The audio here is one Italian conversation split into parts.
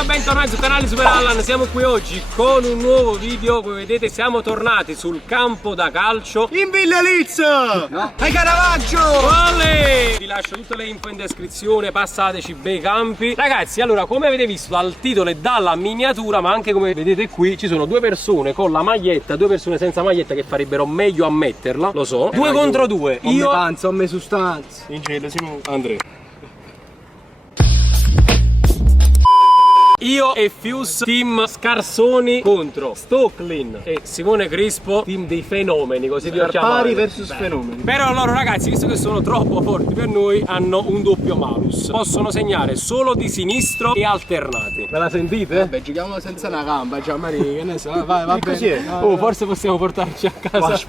e bentornati sul canale Super Allan. Siamo qui oggi con un nuovo video. Come vedete siamo tornati sul campo da calcio in Villa Lizza, no, ai Caravaggio. Olè! Vi lascio tutte le info in descrizione, passateci bei campi. Ragazzi, allora, come avete visto dal titolo e dalla miniatura, ma anche come vedete qui, ci sono due persone con la maglietta, due persone senza maglietta che farebbero meglio a metterla, lo so. Due contro due. Io panza, ho me sostanze. In gelo siamo Andrea. Io e Fuse team Scarsoni contro Stocklin e Simone Crispo team dei fenomeni, così vi ho chiamato. Pari versus fenomeni. Però loro ragazzi, visto che sono troppo forti per noi, hanno un doppio malus. Possono segnare solo di sinistro e alternati. Me la sentite? Vabbè, giochiamo senza una gamba, Gianmaria, che ne so, va bene. Oh, forse possiamo portarci a casa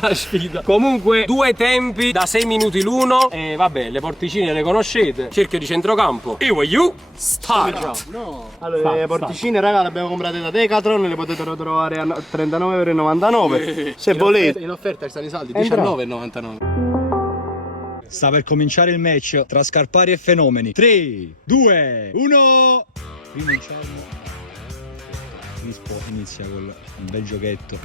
la sfida. Comunque, due tempi da 6 minuti l'uno. E vabbè, le porticine le conoscete. Cerchio di centrocampo. E you start. No. Allora, le porticine, raga, le abbiamo comprate da Decathlon, le potete trovare a 39,99 €. Se volete. In offerta stanno i saldi, 19,99 €. Sta per cominciare il match tra Scarpari e Fenomeni. 3, 2, 1. Primo incerno. Crispo inizia con un bel giochetto.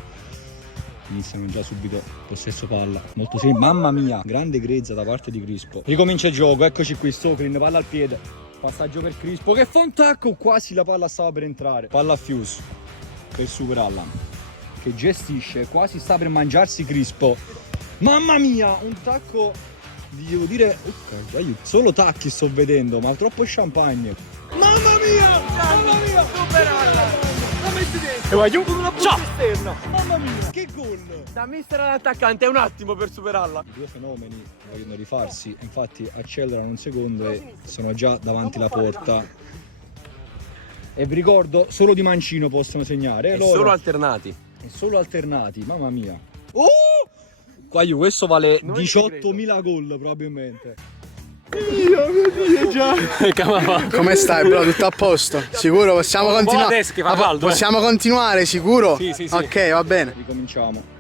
Iniziano già subito possesso palla. Molto semplice. Mamma mia, grande grezza da parte di Crispo. Ricomincia il gioco, eccoci qui, Stocklin, palla al piede. Passaggio per Crispo che fa un tacco, quasi la palla stava per entrare. Palla a Fuse per Super Allan che gestisce, quasi sta per mangiarsi Crispo. Mamma mia, un tacco, devo dire, solo tacchi sto vedendo, ma troppo champagne. Mamma mia, Super Allan l'ha messo dentro con una punta esterna. Mamma mia, che gol Da mister all'attaccante è un attimo per superarla. I due fenomeni vogliono rifarsi, infatti accelerano un secondo e sono già davanti alla porta. E vi ricordo, solo di mancino possono segnare. E solo alternati. E solo alternati, mamma mia. Oh! Qua questo vale 18.000 gol probabilmente. Come stai, bro? Tutto a posto? Sicuro? Possiamo continuare? Possiamo continuare, sicuro? Sì. Ok, va bene. Ricominciamo.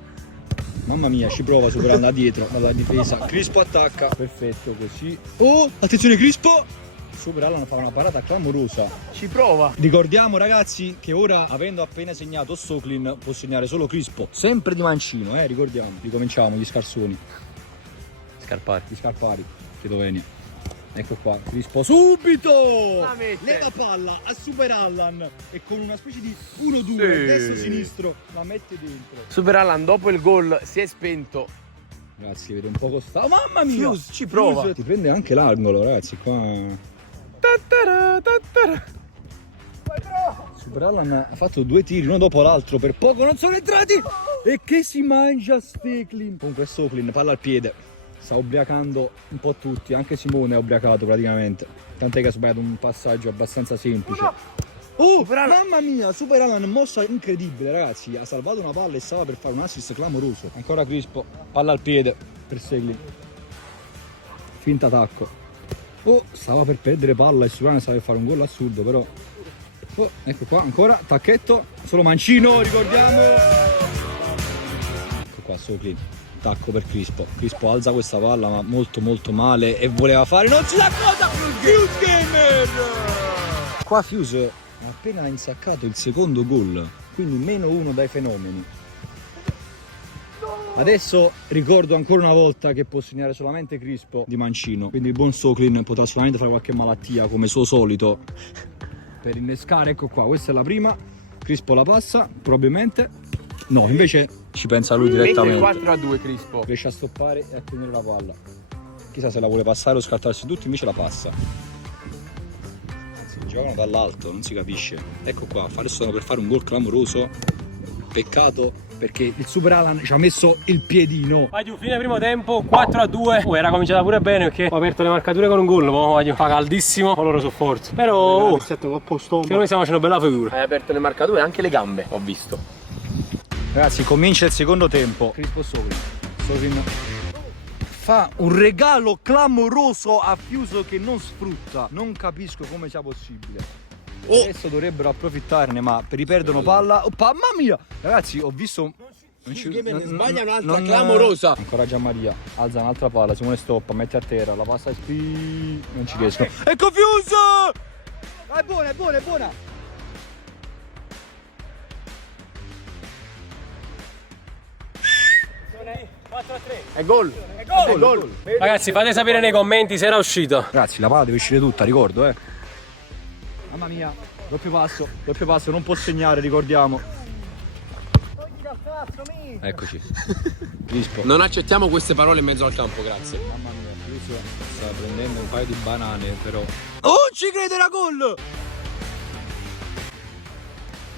Mamma mia, ci prova superando da dietro, dalla difesa. Crispo attacca. Perfetto, così. Oh, attenzione Crispo! Super Allan fa una parata clamorosa. Ci prova. Ricordiamo ragazzi che ora, avendo appena segnato Stocklin, può segnare solo Crispo. Sempre di mancino, ricordiamo. Ricominciamo, gli scarsoni. Gli scarpari. Chiedo venia. Ecco qua, Crispo subito! Leva palla a Super Allan e con una specie di 1-2 destro-sinistro la mette dentro. Super Allan dopo il gol si è spento. Ragazzi, vede un po' costato. Mamma mia! Fuse ci prova. Fuse ti prende anche l'angolo, ragazzi, qua. Super Allan ha fatto 2 tiri uno dopo l'altro, per poco non sono entrati! E che si mangia Stocklin. Comunque Stocklin, palla al piede. Sta ubriacando un po' tutti, anche Simone è ubriacato praticamente. Tant'è che ha sbagliato un passaggio abbastanza semplice. Oh, mamma mia, Super Allan, mossa incredibile ragazzi. Ha salvato una palla e stava per fare un assist clamoroso. Ancora Crispo, palla al piede per Stocklin. Finta tacco. Oh, stava per perdere palla e Super Allan stava per fare un gol assurdo però. Oh, ecco qua, ancora, tacchetto, solo mancino, ricordiamo. Ecco qua, Stocklin. Attacco per Crispo. Crispo alza questa palla ma molto male e voleva fare, non si dà cosa. Fuse Gamer. Qua Fuse ha appena insaccato il secondo gol, quindi -1 dai fenomeni. Adesso ricordo ancora una volta che può segnare solamente Crispo di mancino, quindi il buon Stocklin potrà solamente fare qualche malattia come suo solito per innescare. Ecco qua, questa è la prima. Crispo la passa probabilmente. No, invece ci pensa lui direttamente. 4-2 Crispo. Riesce a stoppare e a tenere la palla. Chissà se la vuole passare o scartarsi tutti, invece la passa. Si giocano dall'alto, non si capisce. Ecco qua, adesso per fare un gol clamoroso. Peccato perché il Super Allan ci ha messo il piedino. Voglio fine primo tempo 4-2. Oh, era cominciata pure bene perché ho aperto le marcature con un gol. Ma fa caldissimo, ma loro sono forti. Però che noi stiamo facendo bella figura. Hai aperto le marcature e anche le gambe, ho visto. Ragazzi, comincia il secondo tempo. Crispo Stocklin fa un regalo clamoroso a Fuse che non sfrutta. Non capisco come sia possibile. Adesso dovrebbero approfittarne, ma riperdono palla. Oh, mamma mia! Ragazzi, ho visto. Sbaglia un'altra clamorosa. Ancora Gianmaria. Alza un'altra palla. Simone stoppa, mette a terra. La passa a non ci riescono. Ecco Fuse! È buona, è buona, è buona. È gol. È gol. Ragazzi, fate sapere nei commenti se era uscito. Ragazzi, la palla deve uscire tutta, ricordo, Mamma mia, doppio passo, non può segnare, ricordiamo. Eccoci. Crispo. Non accettiamo queste parole in mezzo al campo, grazie. Mamma mia, Crispo sta prendendo un paio di banane, però. Oh, ci crede, era gol!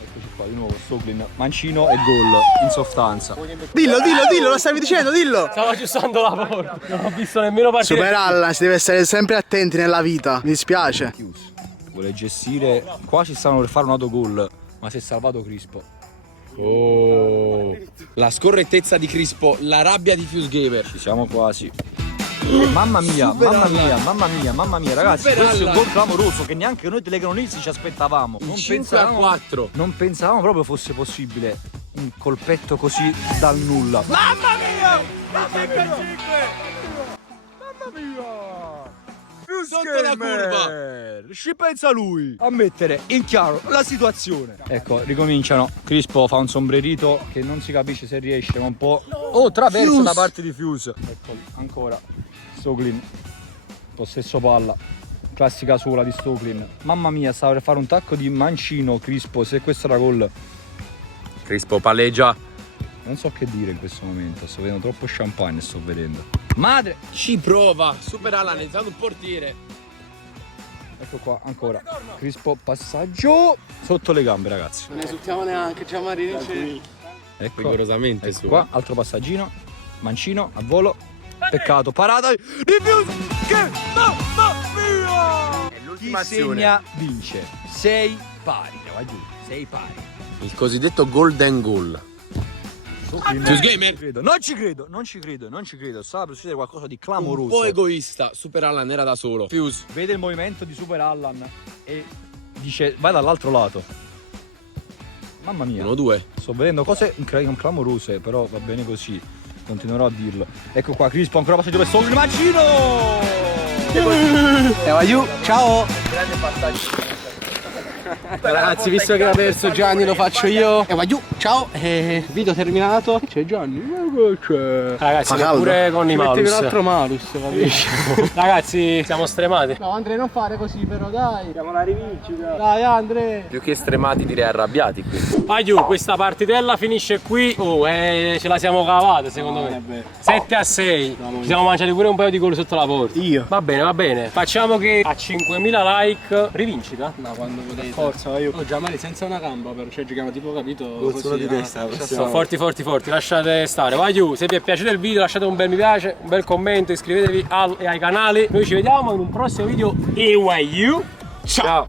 Eccoci qua, di nuovo Stoklin, mancino e gol, in sostanza. Dillo, lo stavi dicendo, dillo. Stavo aggiustando la porta. Non ho visto nemmeno partire. Super Allan, si deve stare sempre attenti nella vita. Mi dispiace. Chiuso. Vuole gestire, qua ci stanno per fare un autogol, ma si è salvato Crispo. Oh, la scorrettezza di Crispo, la rabbia di Fuse Gamer. Ci siamo quasi. Mamma mia, ragazzi, questo è un gol clamoroso che neanche noi telecronisti ci aspettavamo. Non 5-4. Non pensavamo proprio fosse possibile un colpetto così dal nulla. Mamma mia! Mamma mia! Sotto la curva. Ci pensa lui a mettere in chiaro la situazione. Ecco, ricominciano. Crispo fa un sombrerito che non si capisce se riesce, ma un po'. Oh, traverso da parte di Fuse. Ecco, ancora Stoklin. Possesso palla. Classica sola di Stoklin. Mamma mia, stava per fare un tacco di mancino Crispo, se questo era gol. Crispo palleggia. Non so che dire in questo momento, sto vedendo troppo champagne, sto vedendo. Madre! Ci prova. Super Allan, è entrato un portiere. Ecco qua, ancora. Crispo, passaggio sotto le gambe, ragazzi. Non esultiamo neanche, Gianmarini. Ecco, Rigorosamente ecco su. qua, altro passaggino. Mancino, a volo. Peccato, parata. Diffuse! Che mamma mia! Chi segna vince. 6 pari, va giù, 6 pari. Il cosiddetto golden goal. Fuse Gamer. Non ci credo. Stava per succedere qualcosa di Un clamoroso. po' egoista. Super Allan era da solo. Fuse. Vede il movimento di Super Allan e dice vai dall'altro lato. Mamma mia. 1-2. Sto vedendo cose clamorose, però va bene così. Continuerò a dirlo. Ecco qua, Crispo ancora passaggio per solo il mancino! Ciao. Grande passaggio. Ragazzi, visto che ha perso Gianni, lo faccio io. E vai giù, ciao. Video terminato. C'è Gianni. Ragazzi, Fa caldo. pure con i Mettevi malus. un altro malus, capisci? Ragazzi, siamo stremati. No, Andre, non fare così però, dai. Siamo la rivincita. Dai, Andre. Più che stremati, direi arrabbiati qui. Aiù, questa partitella finisce qui. Ce la siamo cavata secondo me. 7-6. Ci siamo mangiati pure un paio di gol sotto la porta. Io. Va bene. Facciamo che a 5.000 like rivincita. No, quando volete. Forza, vai. Oh, Gianmari senza una gamba, però cioè giochiamo tipo, capito? Così, di testa. Forti, lasciate stare. Vai giù, se vi è piaciuto il video lasciate un bel mi piace, un bel commento, iscrivetevi ai canali. Noi ci vediamo in un prossimo video. E vai you. Ciao.